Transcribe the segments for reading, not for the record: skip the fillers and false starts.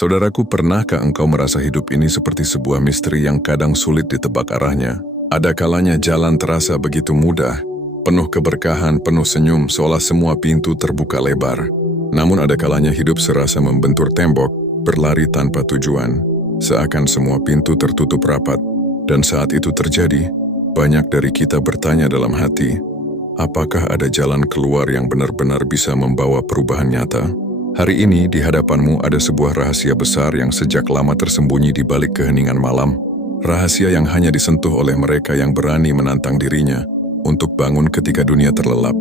Saudaraku, pernahkah engkau merasa hidup ini seperti sebuah misteri yang kadang sulit ditebak arahnya? Ada kalanya jalan terasa begitu mudah, penuh keberkahan, penuh senyum, seolah semua pintu terbuka lebar. Namun ada kalanya hidup serasa membentur tembok, berlari tanpa tujuan, seakan semua pintu tertutup rapat. Dan saat itu terjadi, banyak dari kita bertanya dalam hati, apakah ada jalan keluar yang benar-benar bisa membawa perubahan nyata? Hari ini di hadapanmu ada sebuah rahasia besar yang sejak lama tersembunyi di balik keheningan malam. Rahasia yang hanya disentuh oleh mereka yang berani menantang dirinya untuk bangun ketika dunia terlelap,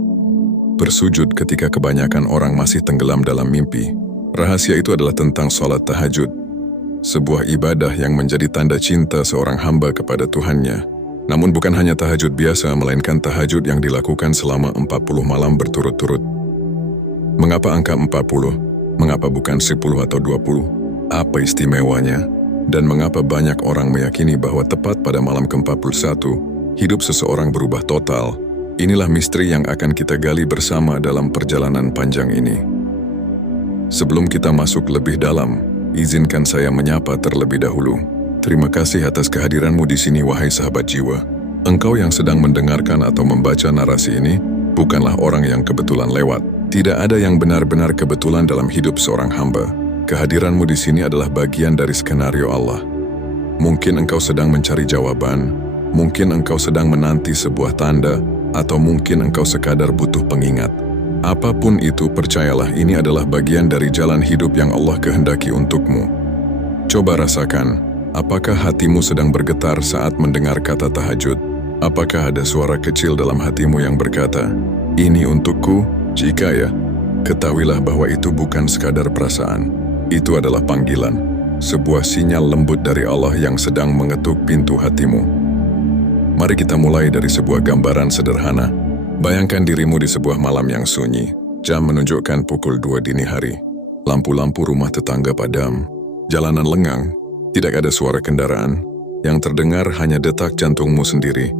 bersujud ketika kebanyakan orang masih tenggelam dalam mimpi. Rahasia itu adalah tentang sholat tahajud, sebuah ibadah yang menjadi tanda cinta seorang hamba kepada Tuhannya. Namun bukan hanya tahajud biasa, melainkan tahajud yang dilakukan selama 40 malam berturut-turut. Mengapa angka 40? Mengapa bukan 10 atau 20? Apa istimewanya? Dan mengapa banyak orang meyakini bahwa tepat pada malam ke-41, hidup seseorang berubah total? Inilah misteri yang akan kita gali bersama dalam perjalanan panjang ini. Sebelum kita masuk lebih dalam, izinkan saya menyapa terlebih dahulu. Terima kasih atas kehadiranmu di sini, wahai sahabat jiwa. Engkau yang sedang mendengarkan atau membaca narasi ini bukanlah orang yang kebetulan lewat. Tidak ada yang benar-benar kebetulan dalam hidup seorang hamba. Kehadiranmu di sini adalah bagian dari skenario Allah. Mungkin engkau sedang mencari jawaban, mungkin engkau sedang menanti sebuah tanda, atau mungkin engkau sekadar butuh pengingat. Apapun itu, percayalah ini adalah bagian dari jalan hidup yang Allah kehendaki untukmu. Coba rasakan, apakah hatimu sedang bergetar saat mendengar kata tahajud? Apakah ada suara kecil dalam hatimu yang berkata, "Ini untukku"? Jika ya, ketahuilah bahwa itu bukan sekadar perasaan. Itu adalah panggilan, sebuah sinyal lembut dari Allah yang sedang mengetuk pintu hatimu. Mari kita mulai dari sebuah gambaran sederhana. Bayangkan dirimu di sebuah malam yang sunyi. Jam menunjukkan pukul 2 dini hari. Lampu-lampu rumah tetangga padam. Jalanan lengang. Tidak ada suara kendaraan. Yang terdengar hanya detak jantungmu sendiri.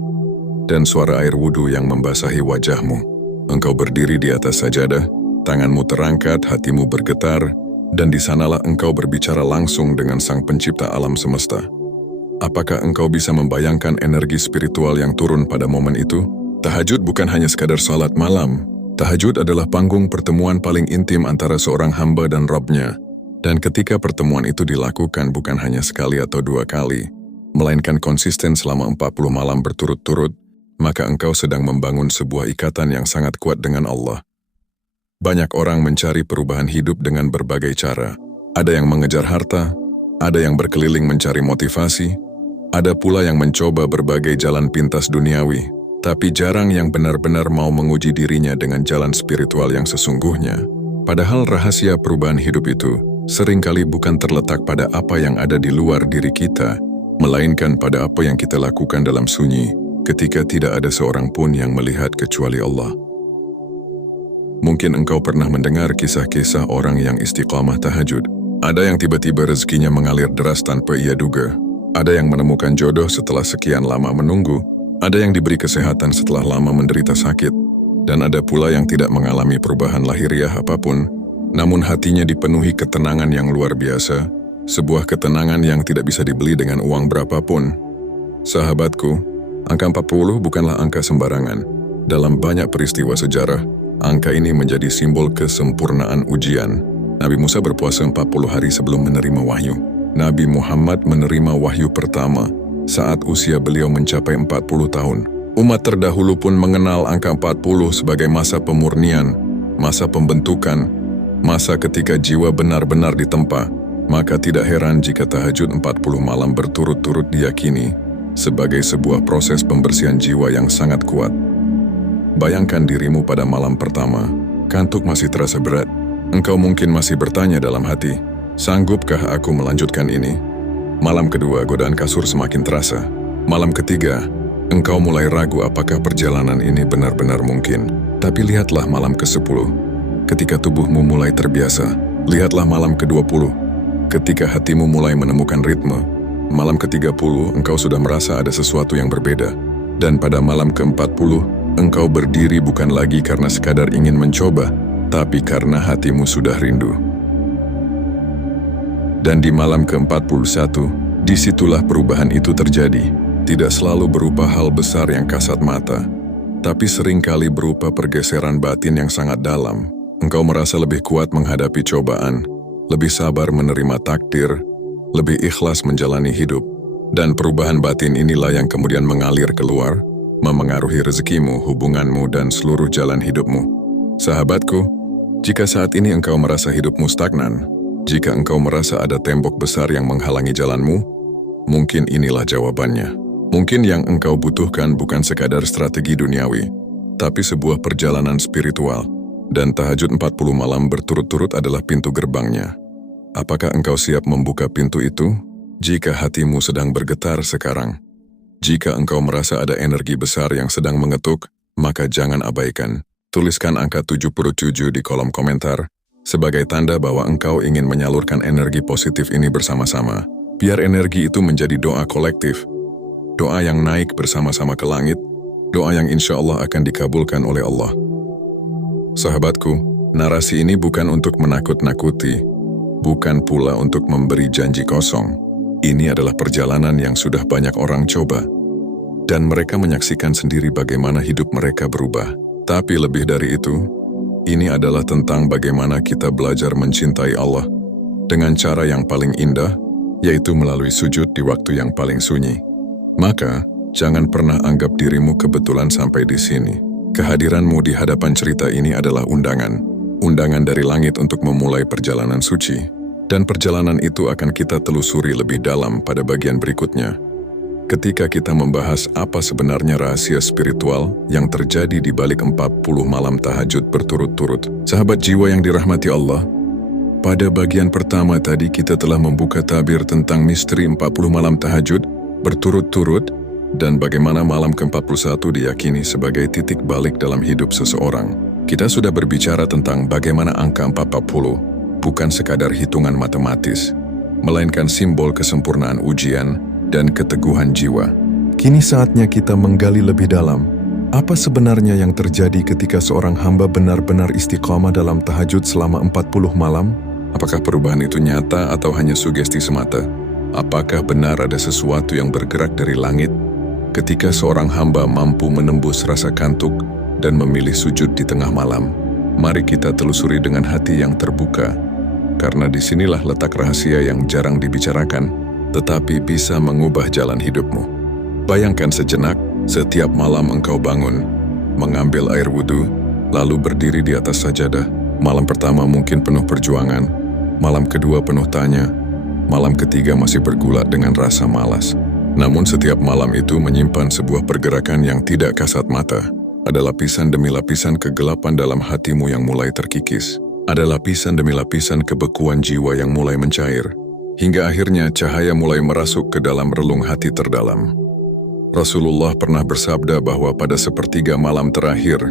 Dan suara air wudhu yang membasahi wajahmu. Engkau berdiri di atas sajadah, tanganmu terangkat, hatimu bergetar, dan di sanalah engkau berbicara langsung dengan Sang Pencipta alam semesta. Apakah engkau bisa membayangkan energi spiritual yang turun pada momen itu? Tahajud bukan hanya sekadar salat malam. Tahajud adalah panggung pertemuan paling intim antara seorang hamba dan Rabb-nya. Dan ketika pertemuan itu dilakukan bukan hanya sekali atau 2 kali, melainkan konsisten selama 40 malam berturut-turut, maka engkau sedang membangun sebuah ikatan yang sangat kuat dengan Allah. Banyak orang mencari perubahan hidup dengan berbagai cara. Ada yang mengejar harta, ada yang berkeliling mencari motivasi, ada pula yang mencoba berbagai jalan pintas duniawi, tapi jarang yang benar-benar mau menguji dirinya dengan jalan spiritual yang sesungguhnya. Padahal rahasia perubahan hidup itu seringkali bukan terletak pada apa yang ada di luar diri kita, melainkan pada apa yang kita lakukan dalam sunyi, ketika tidak ada seorang pun yang melihat kecuali Allah. Mungkin engkau pernah mendengar kisah-kisah orang yang istiqamah tahajud. Ada yang tiba-tiba rezekinya mengalir deras tanpa ia duga. Ada yang menemukan jodoh setelah sekian lama menunggu. Ada yang diberi kesehatan setelah lama menderita sakit. Dan ada pula yang tidak mengalami perubahan lahiriah apapun, namun hatinya dipenuhi ketenangan yang luar biasa. Sebuah ketenangan yang tidak bisa dibeli dengan uang berapapun. Sahabatku, angka 40 bukanlah angka sembarangan. Dalam banyak peristiwa sejarah, angka ini menjadi simbol kesempurnaan ujian. Nabi Musa berpuasa 40 hari sebelum menerima wahyu. Nabi Muhammad menerima wahyu pertama saat usia beliau mencapai 40 tahun. Umat terdahulu pun mengenal angka 40 sebagai masa pemurnian, masa pembentukan, masa ketika jiwa benar-benar ditempa. Maka tidak heran jika tahajud 40 malam berturut-turut diyakini sebagai sebuah proses pembersihan jiwa yang sangat kuat. Bayangkan dirimu pada malam pertama, kantuk masih terasa berat. Engkau mungkin masih bertanya dalam hati, sanggupkah aku melanjutkan ini? Malam kedua, godaan kasur semakin terasa. Malam ketiga, engkau mulai ragu apakah perjalanan ini benar-benar mungkin. Tapi lihatlah malam ke-10, ketika tubuhmu mulai terbiasa. Lihatlah malam ke-20, ketika hatimu mulai menemukan ritme. Malam ke-30, engkau sudah merasa ada sesuatu yang berbeda. Dan pada malam ke-40, engkau berdiri bukan lagi karena sekadar ingin mencoba, tapi karena hatimu sudah rindu. Dan di malam ke-41, disitulah perubahan itu terjadi. Tidak selalu berupa hal besar yang kasat mata, tapi seringkali berupa pergeseran batin yang sangat dalam. Engkau merasa lebih kuat menghadapi cobaan, lebih sabar menerima takdir, lebih ikhlas menjalani hidup. Dan perubahan batin inilah yang kemudian mengalir keluar, memengaruhi rezekimu, hubunganmu, dan seluruh jalan hidupmu. Sahabatku, jika saat ini engkau merasa hidupmu stagnan, jika engkau merasa ada tembok besar yang menghalangi jalanmu, mungkin inilah jawabannya. Mungkin yang engkau butuhkan bukan sekadar strategi duniawi, tapi sebuah perjalanan spiritual, dan tahajud 40 malam berturut-turut adalah pintu gerbangnya. Apakah engkau siap membuka pintu itu? Jika hatimu sedang bergetar sekarang, jika engkau merasa ada energi besar yang sedang mengetuk, maka jangan abaikan. Tuliskan angka 77 di kolom komentar, sebagai tanda bahwa engkau ingin menyalurkan energi positif ini bersama-sama. Biar energi itu menjadi doa kolektif, doa yang naik bersama-sama ke langit, doa yang insya Allah akan dikabulkan oleh Allah. Sahabatku, narasi ini bukan untuk menakut-nakuti, bukan pula untuk memberi janji kosong. Ini adalah perjalanan yang sudah banyak orang coba, dan mereka menyaksikan sendiri bagaimana hidup mereka berubah. Tapi lebih dari itu, ini adalah tentang bagaimana kita belajar mencintai Allah dengan cara yang paling indah, yaitu melalui sujud di waktu yang paling sunyi. Maka, jangan pernah anggap dirimu kebetulan sampai di sini. Kehadiranmu di hadapan cerita ini adalah undangan dari langit untuk memulai perjalanan suci. Dan perjalanan itu akan kita telusuri lebih dalam pada bagian berikutnya. Ketika kita membahas apa sebenarnya rahasia spiritual yang terjadi di balik 40 malam tahajud berturut-turut. Sahabat jiwa yang dirahmati Allah, pada bagian pertama tadi kita telah membuka tabir tentang misteri 40 malam tahajud berturut-turut dan bagaimana malam ke-41 diyakini sebagai titik balik dalam hidup seseorang. Kita sudah berbicara tentang bagaimana angka 40 bukan sekadar hitungan matematis, melainkan simbol kesempurnaan ujian dan keteguhan jiwa. Kini saatnya kita menggali lebih dalam. Apa sebenarnya yang terjadi ketika seorang hamba benar-benar istiqomah dalam tahajud selama 40 malam? Apakah perubahan itu nyata atau hanya sugesti semata? Apakah benar ada sesuatu yang bergerak dari langit ketika seorang hamba mampu menembus rasa kantuk dan memilih sujud di tengah malam? Mari kita telusuri dengan hati yang terbuka, karena disinilah letak rahasia yang jarang dibicarakan, tetapi bisa mengubah jalan hidupmu. Bayangkan sejenak, setiap malam engkau bangun, mengambil air wudhu, lalu berdiri di atas sajadah. Malam pertama mungkin penuh perjuangan, malam kedua penuh tanya, malam ketiga masih bergulat dengan rasa malas. Namun setiap malam itu menyimpan sebuah pergerakan yang tidak kasat mata. Ada lapisan demi lapisan kegelapan dalam hatimu yang mulai terkikis. Ada lapisan demi lapisan kebekuan jiwa yang mulai mencair, hingga akhirnya cahaya mulai merasuk ke dalam relung hati terdalam. Rasulullah pernah bersabda bahwa pada sepertiga malam terakhir,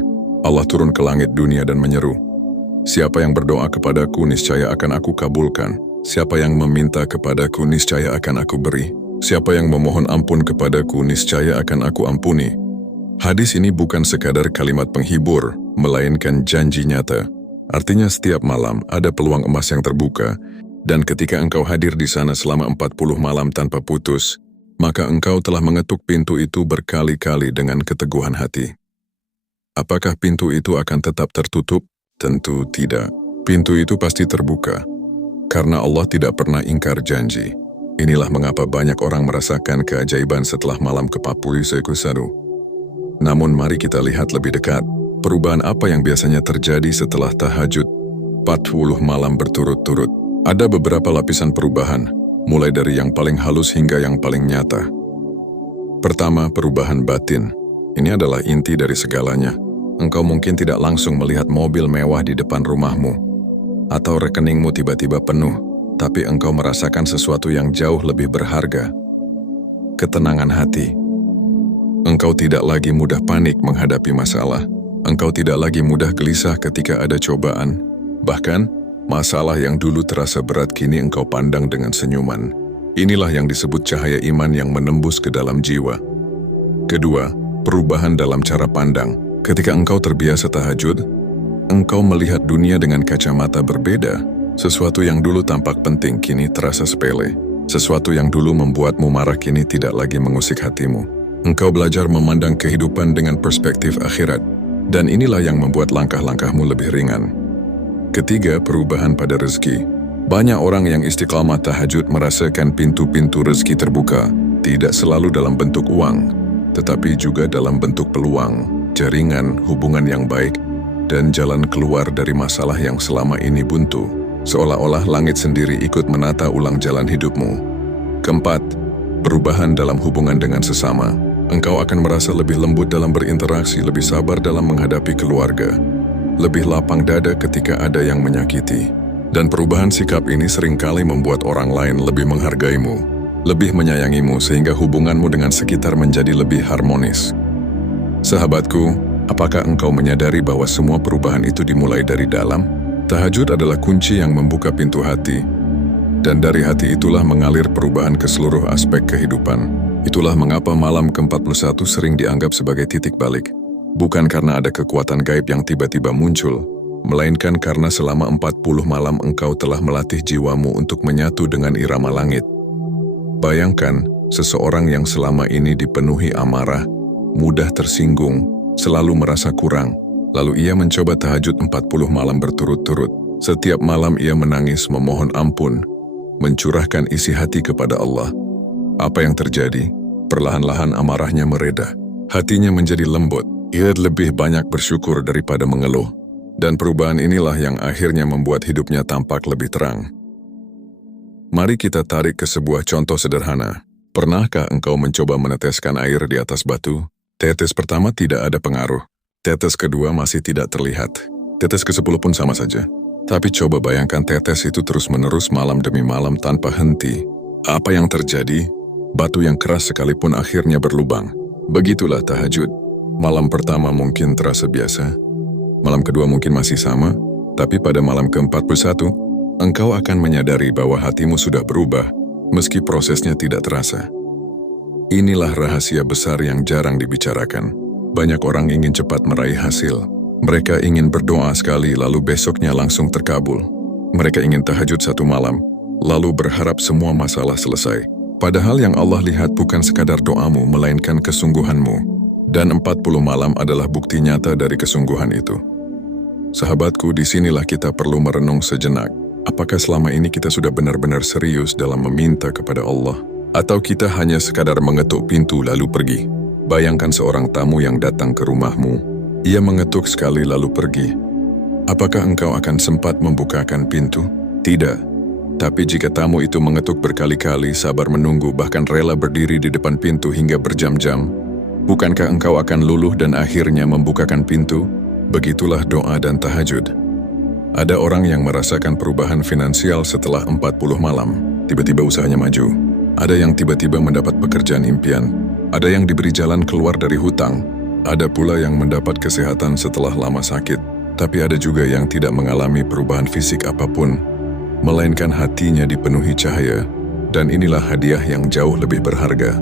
Allah turun ke langit dunia dan menyeru, "Siapa yang berdoa kepadaku, niscaya akan aku kabulkan. Siapa yang meminta kepadaku, niscaya akan aku beri. Siapa yang memohon ampun kepadaku, niscaya akan aku ampuni." Hadis ini bukan sekadar kalimat penghibur, melainkan janji nyata. Artinya setiap malam ada peluang emas yang terbuka, dan ketika engkau hadir di sana selama 40 malam tanpa putus, maka engkau telah mengetuk pintu itu berkali-kali dengan keteguhan hati. Apakah pintu itu akan tetap tertutup? Tentu tidak. Pintu itu pasti terbuka, karena Allah tidak pernah ingkar janji. Inilah mengapa banyak orang merasakan keajaiban setelah malam ke-41. Namun mari kita lihat lebih dekat. Perubahan apa yang biasanya terjadi setelah tahajud 40 malam berturut-turut? Ada beberapa lapisan perubahan, mulai dari yang paling halus hingga yang paling nyata. Pertama, perubahan batin. Ini adalah inti dari segalanya. Engkau mungkin tidak langsung melihat mobil mewah di depan rumahmu, atau rekeningmu tiba-tiba penuh, tapi engkau merasakan sesuatu yang jauh lebih berharga. Ketenangan hati. Engkau tidak lagi mudah panik menghadapi masalah. Engkau tidak lagi mudah gelisah ketika ada cobaan. Bahkan, masalah yang dulu terasa berat kini engkau pandang dengan senyuman. Inilah yang disebut cahaya iman yang menembus ke dalam jiwa. Kedua, perubahan dalam cara pandang. Ketika engkau terbiasa tahajud, engkau melihat dunia dengan kacamata berbeda. Sesuatu yang dulu tampak penting kini terasa sepele. Sesuatu yang dulu membuatmu marah kini tidak lagi mengusik hatimu. Engkau belajar memandang kehidupan dengan perspektif akhirat, dan inilah yang membuat langkah-langkahmu lebih ringan. Ketiga, perubahan pada rezeki. Banyak orang yang istiqamah tahajud merasakan pintu-pintu rezeki terbuka, tidak selalu dalam bentuk uang, tetapi juga dalam bentuk peluang, jaringan, hubungan yang baik, dan jalan keluar dari masalah yang selama ini buntu. Seolah-olah langit sendiri ikut menata ulang jalan hidupmu. Keempat, perubahan dalam hubungan dengan sesama. Engkau akan merasa lebih lembut dalam berinteraksi, lebih sabar dalam menghadapi keluarga, lebih lapang dada ketika ada yang menyakiti. Dan perubahan sikap ini seringkali membuat orang lain lebih menghargaimu, lebih menyayangimu sehingga hubunganmu dengan sekitar menjadi lebih harmonis. Sahabatku, apakah engkau menyadari bahwa semua perubahan itu dimulai dari dalam? Tahajud adalah kunci yang membuka pintu hati, dan dari hati itulah mengalir perubahan ke seluruh aspek kehidupan. Itulah mengapa malam ke-41 sering dianggap sebagai titik balik. Bukan karena ada kekuatan gaib yang tiba-tiba muncul, melainkan karena selama 40 malam engkau telah melatih jiwamu untuk menyatu dengan irama langit. Bayangkan, seseorang yang selama ini dipenuhi amarah, mudah tersinggung, selalu merasa kurang, lalu ia mencoba tahajud 40 malam berturut-turut. Setiap malam ia menangis memohon ampun, mencurahkan isi hati kepada Allah. Apa yang terjadi? Perlahan-lahan amarahnya mereda. Hatinya menjadi lembut. Ia lebih banyak bersyukur daripada mengeluh. Dan perubahan inilah yang akhirnya membuat hidupnya tampak lebih terang. Mari kita tarik ke sebuah contoh sederhana. Pernahkah engkau mencoba meneteskan air di atas batu? Tetes pertama tidak ada pengaruh. Tetes kedua masih tidak terlihat. Tetes ke-10 pun sama saja. Tapi coba bayangkan tetes itu terus-menerus malam demi malam tanpa henti. Apa yang terjadi? Batu yang keras sekalipun akhirnya berlubang. Begitulah tahajud. Malam pertama mungkin terasa biasa. Malam kedua mungkin masih sama. Tapi pada malam ke-41, engkau akan menyadari bahwa hatimu sudah berubah, meski prosesnya tidak terasa. Inilah rahasia besar yang jarang dibicarakan. Banyak orang ingin cepat meraih hasil. Mereka ingin berdoa sekali lalu besoknya langsung terkabul. Mereka ingin tahajud 1 malam, lalu berharap semua masalah selesai. Padahal yang Allah lihat bukan sekadar doamu, melainkan kesungguhanmu. Dan 40 malam adalah bukti nyata dari kesungguhan itu. Sahabatku, disinilah kita perlu merenung sejenak. Apakah selama ini kita sudah benar-benar serius dalam meminta kepada Allah? Atau kita hanya sekadar mengetuk pintu lalu pergi? Bayangkan seorang tamu yang datang ke rumahmu. Ia mengetuk sekali lalu pergi. Apakah engkau akan sempat membukakan pintu? Tidak. Tapi jika tamu itu mengetuk berkali-kali, sabar menunggu, bahkan rela berdiri di depan pintu hingga berjam-jam, bukankah engkau akan luluh dan akhirnya membukakan pintu? Begitulah doa dan tahajud. Ada orang yang merasakan perubahan finansial setelah 40 malam. Tiba-tiba usahanya maju. Ada yang tiba-tiba mendapat pekerjaan impian. Ada yang diberi jalan keluar dari hutang. Ada pula yang mendapat kesehatan setelah lama sakit. Tapi ada juga yang tidak mengalami perubahan fisik apapun, melainkan hatinya dipenuhi cahaya. Dan inilah hadiah yang jauh lebih berharga.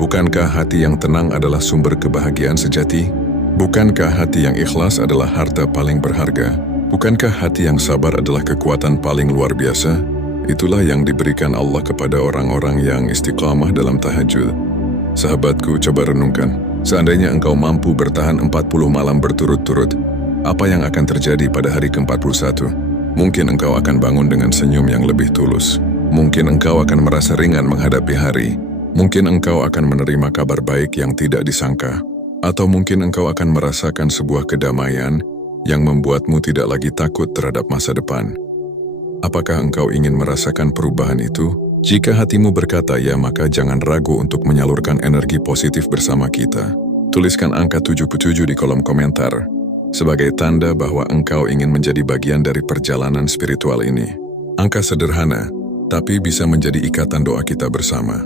Bukankah hati yang tenang adalah sumber kebahagiaan sejati? Bukankah hati yang ikhlas adalah harta paling berharga? Bukankah hati yang sabar adalah kekuatan paling luar biasa? Itulah yang diberikan Allah kepada orang-orang yang istiqamah dalam tahajud. Sahabatku, coba renungkan. Seandainya engkau mampu bertahan 40 malam berturut-turut, apa yang akan terjadi pada hari ke-41? Mungkin engkau akan bangun dengan senyum yang lebih tulus. Mungkin engkau akan merasa ringan menghadapi hari. Mungkin engkau akan menerima kabar baik yang tidak disangka. Atau mungkin engkau akan merasakan sebuah kedamaian yang membuatmu tidak lagi takut terhadap masa depan. Apakah engkau ingin merasakan perubahan itu? Jika hatimu berkata ya, maka jangan ragu untuk menyalurkan energi positif bersama kita. Tuliskan angka 77 di kolom komentar, sebagai tanda bahwa engkau ingin menjadi bagian dari perjalanan spiritual ini. Angka sederhana, tapi bisa menjadi ikatan doa kita bersama.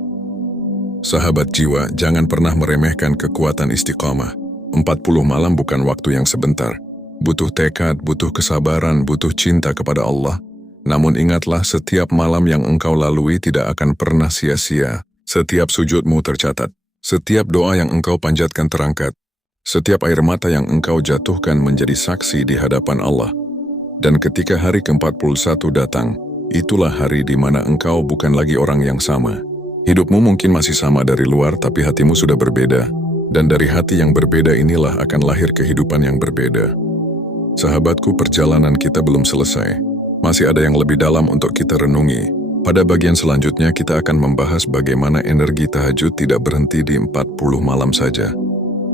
Sahabat jiwa, jangan pernah meremehkan kekuatan istiqamah. 40 malam bukan waktu yang sebentar. Butuh tekad, butuh kesabaran, butuh cinta kepada Allah. Namun ingatlah, setiap malam yang engkau lalui tidak akan pernah sia-sia. Setiap sujudmu tercatat. Setiap doa yang engkau panjatkan terangkat. Setiap air mata yang engkau jatuhkan menjadi saksi di hadapan Allah. Dan ketika hari ke-41 datang, itulah hari di mana engkau bukan lagi orang yang sama. Hidupmu mungkin masih sama dari luar, tapi hatimu sudah berbeda. Dan dari hati yang berbeda inilah akan lahir kehidupan yang berbeda. Sahabatku, perjalanan kita belum selesai. Masih ada yang lebih dalam untuk kita renungi. Pada bagian selanjutnya kita akan membahas bagaimana energi tahajud tidak berhenti di 40 malam saja,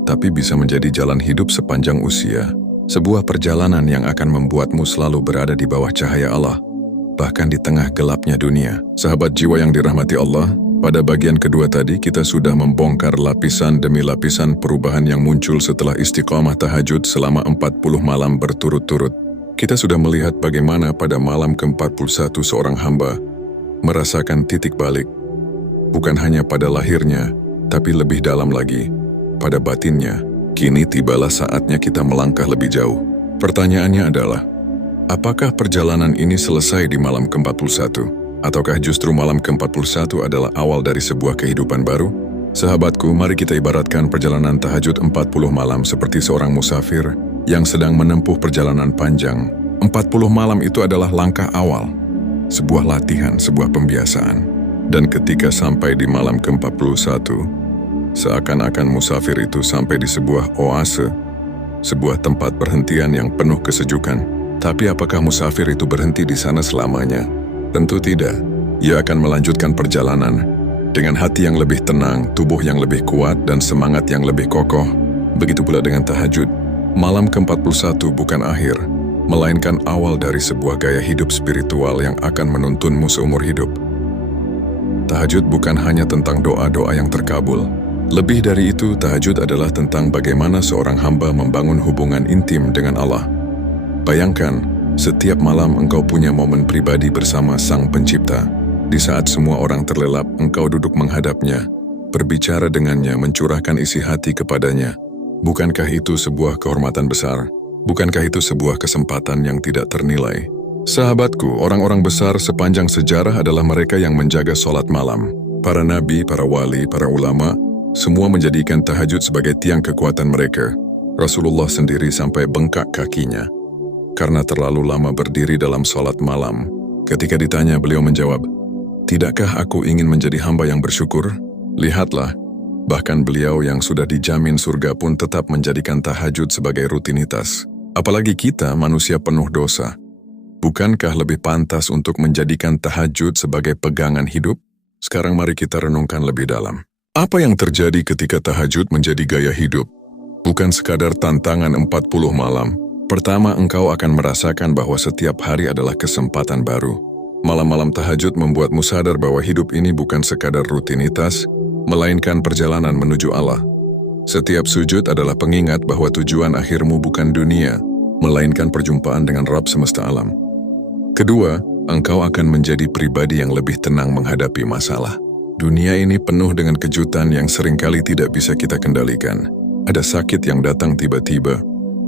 tapi bisa menjadi jalan hidup sepanjang usia. Sebuah perjalanan yang akan membuatmu selalu berada di bawah cahaya Allah, bahkan di tengah gelapnya dunia. Sahabat jiwa yang dirahmati Allah, pada bagian kedua tadi kita sudah membongkar lapisan demi lapisan perubahan yang muncul setelah istiqamah tahajud selama 40 malam berturut-turut. Kita sudah melihat bagaimana pada malam ke-41 seorang hamba merasakan titik balik, bukan hanya pada lahirnya, tapi lebih dalam lagi, pada batinnya. Kini tibalah saatnya kita melangkah lebih jauh. Pertanyaannya adalah, apakah perjalanan ini selesai di malam ke-41? Ataukah justru malam ke-41 adalah awal dari sebuah kehidupan baru? Sahabatku, mari kita ibaratkan perjalanan tahajud 40 malam seperti seorang musafir yang sedang menempuh perjalanan panjang. 40 malam itu adalah langkah awal, sebuah latihan, sebuah pembiasaan. Dan ketika sampai di malam ke-41, seakan-akan musafir itu sampai di sebuah oase, sebuah tempat perhentian yang penuh kesejukan. Tapi apakah musafir itu berhenti di sana selamanya? Tentu tidak. Ia akan melanjutkan perjalanan dengan hati yang lebih tenang, tubuh yang lebih kuat, dan semangat yang lebih kokoh. Begitu pula dengan tahajud. Malam ke-41 bukan akhir, melainkan awal dari sebuah gaya hidup spiritual yang akan menuntunmu seumur hidup. Tahajud bukan hanya tentang doa-doa yang terkabul. Lebih dari itu, tahajud adalah tentang bagaimana seorang hamba membangun hubungan intim dengan Allah. Bayangkan, setiap malam engkau punya momen pribadi bersama Sang Pencipta. Di saat semua orang terlelap, engkau duduk menghadapnya, berbicara dengannya, mencurahkan isi hati kepadanya. Bukankah itu sebuah kehormatan besar? Bukankah itu sebuah kesempatan yang tidak ternilai? Sahabatku, orang-orang besar sepanjang sejarah adalah mereka yang menjaga sholat malam. Para nabi, para wali, para ulama, semua menjadikan tahajud sebagai tiang kekuatan mereka. Rasulullah sendiri sampai bengkak kakinya karena terlalu lama berdiri dalam sholat malam. Ketika ditanya, beliau menjawab, "Tidakkah aku ingin menjadi hamba yang bersyukur?" Lihatlah, bahkan beliau yang sudah dijamin surga pun tetap menjadikan tahajud sebagai rutinitas. Apalagi kita, manusia penuh dosa. Bukankah lebih pantas untuk menjadikan tahajud sebagai pegangan hidup? Sekarang mari kita renungkan lebih dalam. Apa yang terjadi ketika tahajud menjadi gaya hidup? Bukan sekadar tantangan 40 malam. Pertama, engkau akan merasakan bahwa setiap hari adalah kesempatan baru. Malam-malam tahajud membuatmu sadar bahwa hidup ini bukan sekadar rutinitas, melainkan perjalanan menuju Allah. Setiap sujud adalah pengingat bahwa tujuan akhirmu bukan dunia, melainkan perjumpaan dengan Rabb semesta alam. Kedua, engkau akan menjadi pribadi yang lebih tenang menghadapi masalah. Dunia ini penuh dengan kejutan yang seringkali tidak bisa kita kendalikan. Ada sakit yang datang tiba-tiba,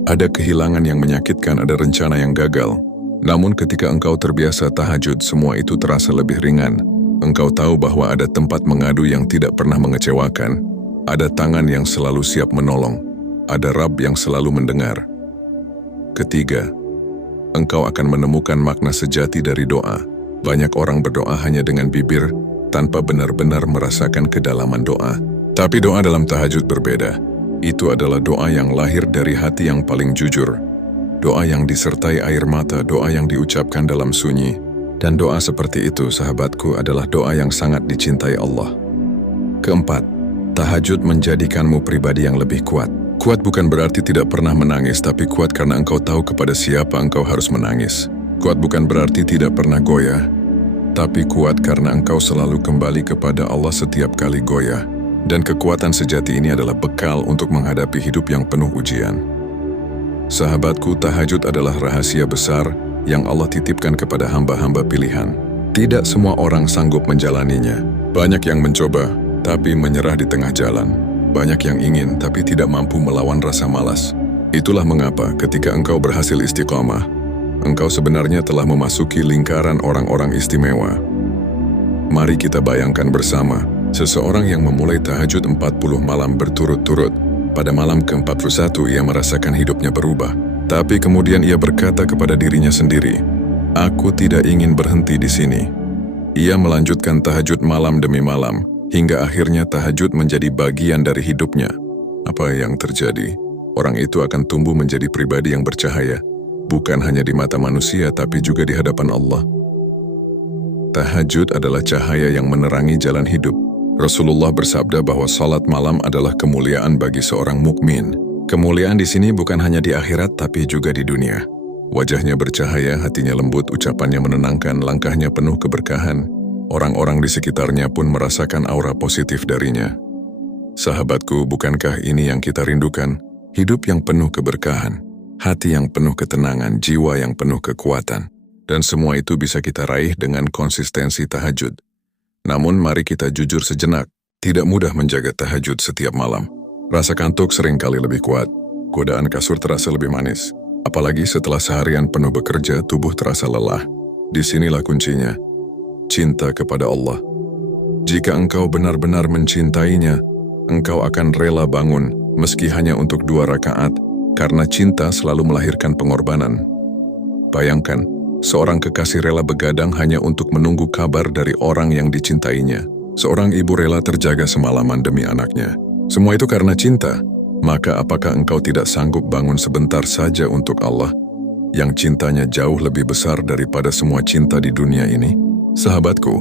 ada kehilangan yang menyakitkan, ada rencana yang gagal. Namun ketika engkau terbiasa tahajud, semua itu terasa lebih ringan. Engkau tahu bahwa ada tempat mengadu yang tidak pernah mengecewakan, ada tangan yang selalu siap menolong, ada Rabb yang selalu mendengar. Ketiga, engkau akan menemukan makna sejati dari doa. Banyak orang berdoa hanya dengan bibir, tanpa benar-benar merasakan kedalaman doa. Tapi doa dalam tahajud berbeda. Itu adalah doa yang lahir dari hati yang paling jujur. Doa yang disertai air mata, doa yang diucapkan dalam sunyi. Dan doa seperti itu, sahabatku, adalah doa yang sangat dicintai Allah. Keempat, tahajud menjadikanmu pribadi yang lebih kuat. Kuat bukan berarti tidak pernah menangis, tapi kuat karena engkau tahu kepada siapa engkau harus menangis. Kuat bukan berarti tidak pernah goyah, tapi kuat karena engkau selalu kembali kepada Allah setiap kali goyah. Dan kekuatan sejati ini adalah bekal untuk menghadapi hidup yang penuh ujian. Sahabatku, tahajud adalah rahasia besar yang Allah titipkan kepada hamba-hamba pilihan. Tidak semua orang sanggup menjalaninya. Banyak yang mencoba, tapi menyerah di tengah jalan. Banyak yang ingin, tapi tidak mampu melawan rasa malas. Itulah mengapa ketika engkau berhasil istiqamah, engkau sebenarnya telah memasuki lingkaran orang-orang istimewa. Mari kita bayangkan bersama, seseorang yang memulai tahajud 40 malam berturut-turut. Pada malam ke-41 ia merasakan hidupnya berubah. Tapi kemudian ia berkata kepada dirinya sendiri, "Aku tidak ingin berhenti di sini." Ia melanjutkan tahajud malam demi malam, hingga akhirnya tahajud menjadi bagian dari hidupnya. Apa yang terjadi? Orang itu akan tumbuh menjadi pribadi yang bercahaya, bukan hanya di mata manusia tapi juga di hadapan Allah. Tahajud adalah cahaya yang menerangi jalan hidup. Rasulullah bersabda bahwa salat malam adalah kemuliaan bagi seorang mukmin. Kemuliaan di sini bukan hanya di akhirat tapi juga di dunia. Wajahnya bercahaya, hatinya lembut, ucapannya menenangkan, langkahnya penuh keberkahan. Orang-orang di sekitarnya pun merasakan aura positif darinya. Sahabatku, bukankah ini yang kita rindukan? Hidup yang penuh keberkahan, hati yang penuh ketenangan, jiwa yang penuh kekuatan. Dan semua itu bisa kita raih dengan konsistensi tahajud. Namun mari kita jujur sejenak, tidak mudah menjaga tahajud setiap malam. Rasa kantuk seringkali lebih kuat, godaan kasur terasa lebih manis. Apalagi setelah seharian penuh bekerja, tubuh terasa lelah. Disinilah kuncinya, cinta kepada Allah. Jika engkau benar-benar mencintainya, engkau akan rela bangun meski hanya untuk 2 rakaat, karena cinta selalu melahirkan pengorbanan. Bayangkan, seorang kekasih rela begadang hanya untuk menunggu kabar dari orang yang dicintainya. Seorang ibu rela terjaga semalaman demi anaknya. Semua itu karena cinta. Maka apakah engkau tidak sanggup bangun sebentar saja untuk Allah, yang cintanya jauh lebih besar daripada semua cinta di dunia ini? Sahabatku,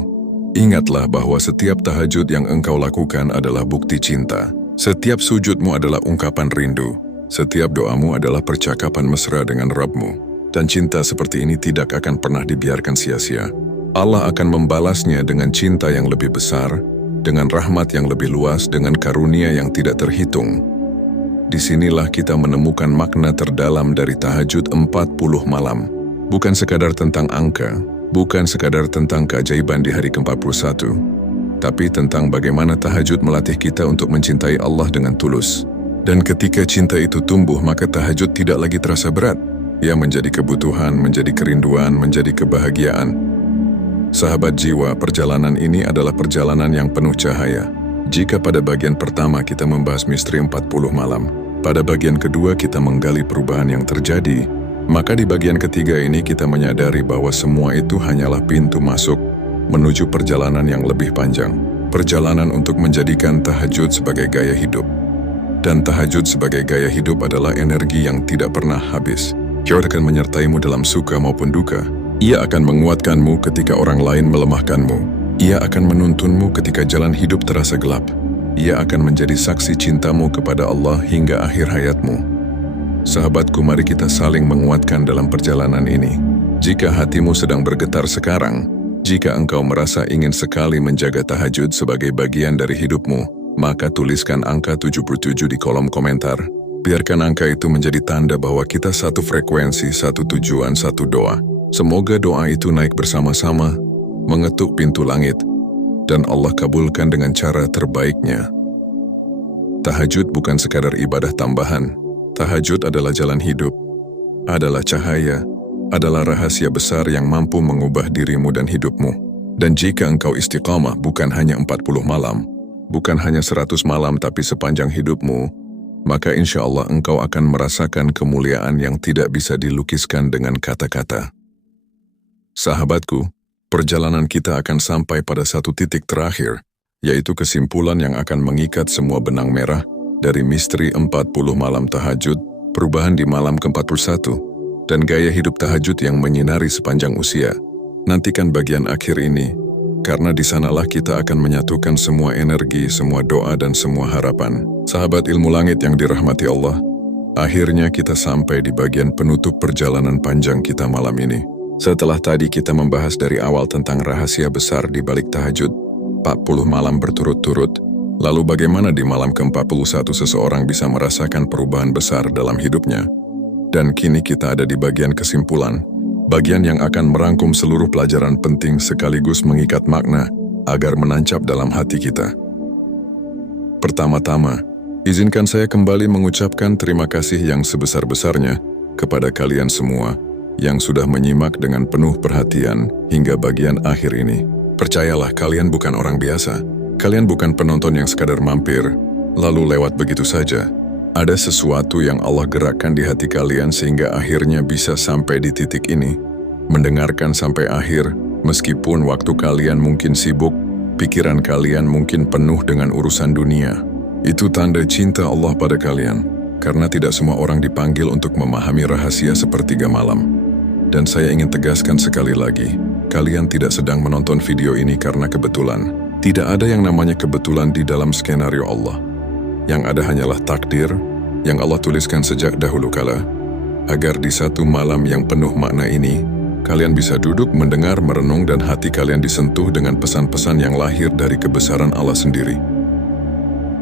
ingatlah bahwa setiap tahajud yang engkau lakukan adalah bukti cinta. Setiap sujudmu adalah ungkapan rindu. Setiap doamu adalah percakapan mesra dengan Rabb-mu. Dan cinta seperti ini tidak akan pernah dibiarkan sia-sia. Allah akan membalasnya dengan cinta yang lebih besar, dengan rahmat yang lebih luas, dengan karunia yang tidak terhitung. Disinilah kita menemukan makna terdalam dari tahajud 40 malam. Bukan sekadar tentang angka, bukan sekadar tentang keajaiban di hari ke-41, tapi tentang bagaimana tahajud melatih kita untuk mencintai Allah dengan tulus. Dan ketika cinta itu tumbuh, maka tahajud tidak lagi terasa berat. Ia menjadi kebutuhan, menjadi kerinduan, menjadi kebahagiaan. Sahabat jiwa, perjalanan ini adalah perjalanan yang penuh cahaya. Jika pada bagian pertama kita membahas misteri 40 malam, pada bagian kedua kita menggali perubahan yang terjadi, maka di bagian ketiga ini kita menyadari bahwa semua itu hanyalah pintu masuk menuju perjalanan yang lebih panjang. Perjalanan untuk menjadikan tahajud sebagai gaya hidup. Dan tahajud sebagai gaya hidup adalah energi yang tidak pernah habis. Ia akan menyertaimu dalam suka maupun duka. Ia akan menguatkanmu ketika orang lain melemahkanmu. Ia akan menuntunmu ketika jalan hidup terasa gelap. Ia akan menjadi saksi cintamu kepada Allah hingga akhir hayatmu. Sahabatku, mari kita saling menguatkan dalam perjalanan ini. Jika hatimu sedang bergetar sekarang, jika engkau merasa ingin sekali menjaga tahajud sebagai bagian dari hidupmu, maka tuliskan angka 77 di kolom komentar. Biarkan angka itu menjadi tanda bahwa kita satu frekuensi, satu tujuan, satu doa. Semoga doa itu naik bersama-sama, mengetuk pintu langit, dan Allah kabulkan dengan cara terbaiknya. Tahajud bukan sekadar ibadah tambahan. Tahajud adalah jalan hidup, adalah cahaya, adalah rahasia besar yang mampu mengubah dirimu dan hidupmu. Dan jika engkau istiqamah bukan hanya 40 malam, bukan hanya 100 malam tapi sepanjang hidupmu, maka insya Allah engkau akan merasakan kemuliaan yang tidak bisa dilukiskan dengan kata-kata. Sahabatku, perjalanan kita akan sampai pada satu titik terakhir, yaitu kesimpulan yang akan mengikat semua benang merah dari misteri 40 malam tahajud, perubahan di malam ke-41, dan gaya hidup tahajud yang menyinari sepanjang usia. Nantikan bagian akhir ini, karena di sanalah kita akan menyatukan semua energi, semua doa, dan semua harapan. Sahabat ilmu langit yang dirahmati Allah, akhirnya kita sampai di bagian penutup perjalanan panjang kita malam ini. Setelah tadi kita membahas dari awal tentang rahasia besar di balik tahajud, 40 malam berturut-turut, lalu bagaimana di malam ke-41 seseorang bisa merasakan perubahan besar dalam hidupnya. Dan kini kita ada di bagian kesimpulan, bagian yang akan merangkum seluruh pelajaran penting sekaligus mengikat makna agar menancap dalam hati kita. Pertama-tama, izinkan saya kembali mengucapkan terima kasih yang sebesar-besarnya kepada kalian semua yang sudah menyimak dengan penuh perhatian hingga bagian akhir ini. Percayalah, kalian bukan orang biasa. Kalian bukan penonton yang sekadar mampir, lalu lewat begitu saja. Ada sesuatu yang Allah gerakkan di hati kalian sehingga akhirnya bisa sampai di titik ini. Mendengarkan sampai akhir, meskipun waktu kalian mungkin sibuk, pikiran kalian mungkin penuh dengan urusan dunia. Itu tanda cinta Allah pada kalian, karena tidak semua orang dipanggil untuk memahami rahasia sepertiga malam. Dan saya ingin tegaskan sekali lagi, kalian tidak sedang menonton video ini karena kebetulan. Tidak ada yang namanya kebetulan di dalam skenario Allah. Yang ada hanyalah takdir yang Allah tuliskan sejak dahulu kala, agar di satu malam yang penuh makna ini, kalian bisa duduk mendengar, merenung, dan hati kalian disentuh dengan pesan-pesan yang lahir dari kebesaran Allah sendiri.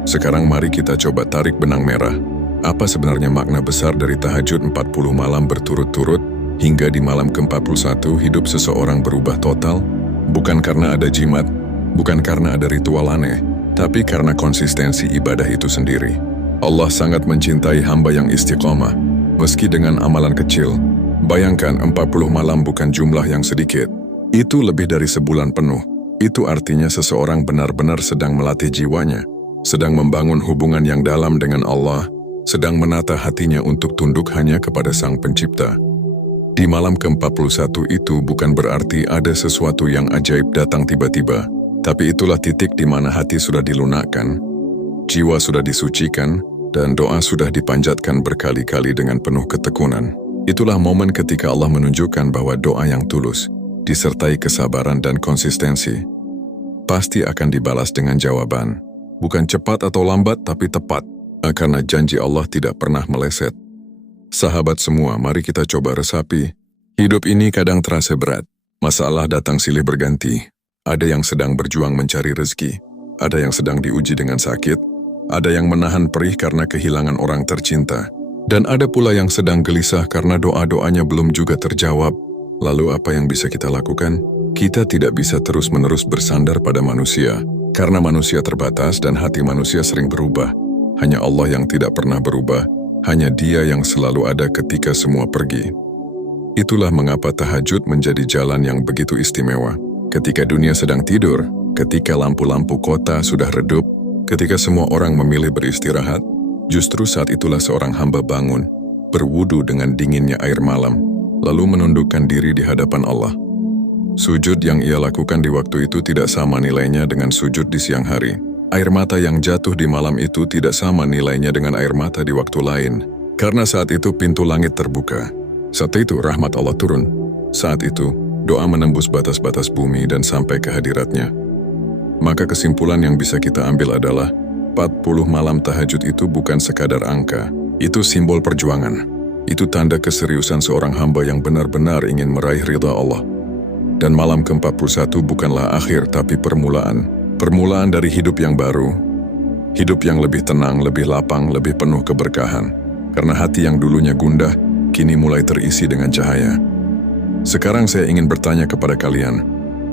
Sekarang mari kita coba tarik benang merah. Apa sebenarnya makna besar dari tahajud 40 malam berturut-turut hingga di malam ke-41 hidup seseorang berubah total? Bukan karena ada jimat, bukan karena ada ritual aneh, tapi karena konsistensi ibadah itu sendiri. Allah sangat mencintai hamba yang istiqomah, meski dengan amalan kecil. Bayangkan 40 malam bukan jumlah yang sedikit. Itu lebih dari sebulan penuh. Itu artinya seseorang benar-benar sedang melatih jiwanya, sedang membangun hubungan yang dalam dengan Allah, sedang menata hatinya untuk tunduk hanya kepada Sang Pencipta. Di malam ke-41 itu bukan berarti ada sesuatu yang ajaib datang tiba-tiba, tapi itulah titik di mana hati sudah dilunakkan, jiwa sudah disucikan, dan doa sudah dipanjatkan berkali-kali dengan penuh ketekunan. Itulah momen ketika Allah menunjukkan bahwa doa yang tulus, disertai kesabaran dan konsistensi, pasti akan dibalas dengan jawaban. Bukan cepat atau lambat, tapi tepat, karena janji Allah tidak pernah meleset. Sahabat semua, mari kita coba resapi. Hidup ini kadang terasa berat. Masalah datang silih berganti. Ada yang sedang berjuang mencari rezeki. Ada yang sedang diuji dengan sakit. Ada yang menahan perih karena kehilangan orang tercinta. Dan ada pula yang sedang gelisah karena doa-doanya belum juga terjawab. Lalu apa yang bisa kita lakukan? Kita tidak bisa terus-menerus bersandar pada manusia. Karena manusia terbatas dan hati manusia sering berubah. Hanya Allah yang tidak pernah berubah. Hanya Dia yang selalu ada ketika semua pergi. Itulah mengapa tahajud menjadi jalan yang begitu istimewa. Ketika dunia sedang tidur, ketika lampu-lampu kota sudah redup, ketika semua orang memilih beristirahat, justru saat itulah seorang hamba bangun, berwudu dengan dinginnya air malam, lalu menundukkan diri di hadapan Allah. Sujud yang ia lakukan di waktu itu tidak sama nilainya dengan sujud di siang hari. Air mata yang jatuh di malam itu tidak sama nilainya dengan air mata di waktu lain. Karena saat itu pintu langit terbuka. Saat itu rahmat Allah turun. Saat itu doa menembus batas-batas bumi dan sampai ke hadiratnya. Maka kesimpulan yang bisa kita ambil adalah 40 malam tahajud itu bukan sekadar angka. Itu simbol perjuangan. Itu tanda keseriusan seorang hamba yang benar-benar ingin meraih ridha Allah. Dan malam ke-41 bukanlah akhir tapi permulaan. Permulaan dari hidup yang baru, hidup yang lebih tenang, lebih lapang, lebih penuh keberkahan. Karena hati yang dulunya gundah, kini mulai terisi dengan cahaya. Sekarang saya ingin bertanya kepada kalian,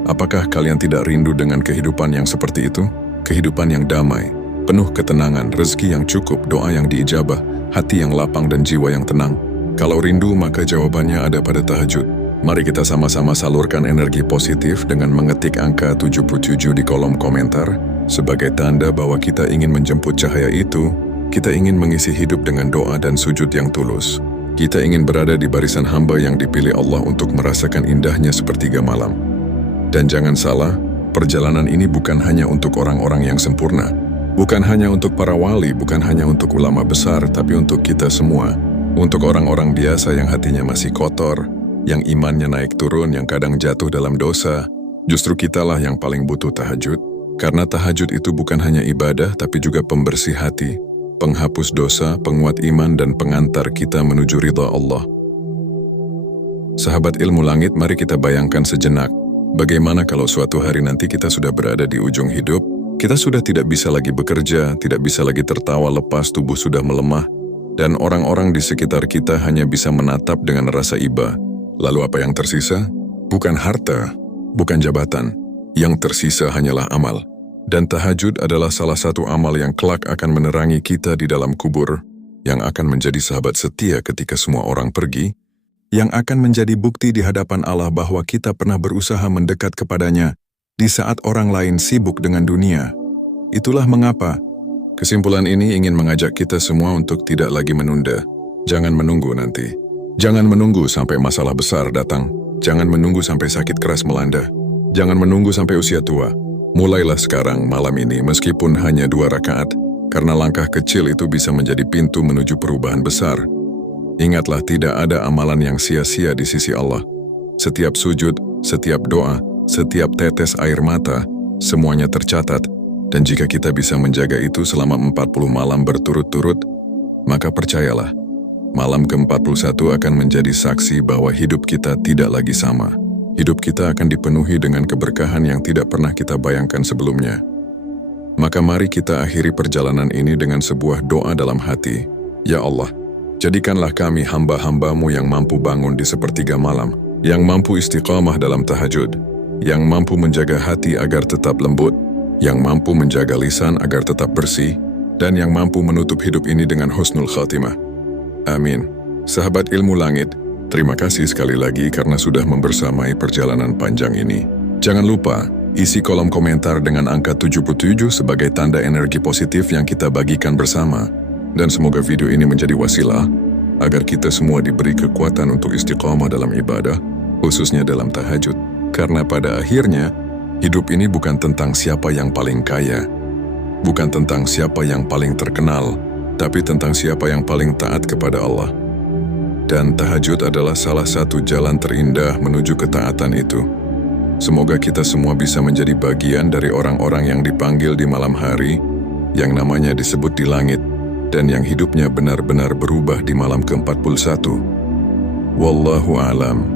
apakah kalian tidak rindu dengan kehidupan yang seperti itu? Kehidupan yang damai, penuh ketenangan, rezeki yang cukup, doa yang diijabah, hati yang lapang dan jiwa yang tenang. Kalau rindu, maka jawabannya ada pada tahajud. Mari kita sama-sama salurkan energi positif dengan mengetik angka 77 di kolom komentar sebagai tanda bahwa kita ingin menjemput cahaya itu. Kita ingin mengisi hidup dengan doa dan sujud yang tulus. Kita ingin berada di barisan hamba yang dipilih Allah untuk merasakan indahnya sepertiga malam. Dan jangan salah, perjalanan ini bukan hanya untuk orang-orang yang sempurna. Bukan hanya untuk para wali, bukan hanya untuk ulama besar, tapi untuk kita semua. Untuk orang-orang biasa yang hatinya masih kotor, yang imannya naik turun, yang kadang jatuh dalam dosa. Justru kitalah yang paling butuh tahajud. Karena tahajud itu bukan hanya ibadah, tapi juga pembersih hati, penghapus dosa, penguat iman, dan pengantar kita menuju ridha Allah. Sahabat ilmu langit, mari kita bayangkan sejenak, bagaimana kalau suatu hari nanti kita sudah berada di ujung hidup, kita sudah tidak bisa lagi bekerja, tidak bisa lagi tertawa lepas, tubuh sudah melemah, dan orang-orang di sekitar kita hanya bisa menatap dengan rasa iba. Lalu apa yang tersisa? Bukan harta, bukan jabatan. Yang tersisa hanyalah amal. Dan tahajud adalah salah satu amal yang kelak akan menerangi kita di dalam kubur, yang akan menjadi sahabat setia ketika semua orang pergi, yang akan menjadi bukti di hadapan Allah bahwa kita pernah berusaha mendekat kepadanya di saat orang lain sibuk dengan dunia. Itulah mengapa Kesimpulan ini ingin mengajak kita semua untuk tidak lagi menunda. Jangan menunggu nanti. Jangan menunggu sampai masalah besar datang. Jangan menunggu sampai sakit keras melanda. Jangan menunggu sampai usia tua. Mulailah sekarang malam ini meskipun hanya 2 rakaat, karena langkah kecil itu bisa menjadi pintu menuju perubahan besar. Ingatlah tidak ada amalan yang sia-sia di sisi Allah. Setiap sujud, setiap doa, setiap tetes air mata, semuanya tercatat. Dan jika kita bisa menjaga itu selama 40 malam berturut-turut, maka percayalah, malam ke-41 akan menjadi saksi bahwa hidup kita tidak lagi sama. Hidup kita akan dipenuhi dengan keberkahan yang tidak pernah kita bayangkan sebelumnya. Maka mari kita akhiri perjalanan ini dengan sebuah doa dalam hati. Ya Allah, jadikanlah kami hamba-hambamu yang mampu bangun di sepertiga malam, yang mampu istiqamah dalam tahajud, yang mampu menjaga hati agar tetap lembut, yang mampu menjaga lisan agar tetap bersih, dan yang mampu menutup hidup ini dengan husnul khatimah. Amin. Sahabat ilmu langit, terima kasih sekali lagi karena sudah membersamai perjalanan panjang ini. Jangan lupa, isi kolom komentar dengan angka 77 sebagai tanda energi positif yang kita bagikan bersama. Dan semoga video ini menjadi wasilah, agar kita semua diberi kekuatan untuk istiqamah dalam ibadah, khususnya dalam tahajud. Karena pada akhirnya, hidup ini bukan tentang siapa yang paling kaya, bukan tentang siapa yang paling terkenal, tapi tentang siapa yang paling taat kepada Allah. Dan tahajud adalah salah satu jalan terindah menuju ketaatan itu. Semoga kita semua bisa menjadi bagian dari orang-orang yang dipanggil di malam hari, yang namanya disebut di langit, dan yang hidupnya benar-benar berubah di malam ke-41. Wallahu a'lam.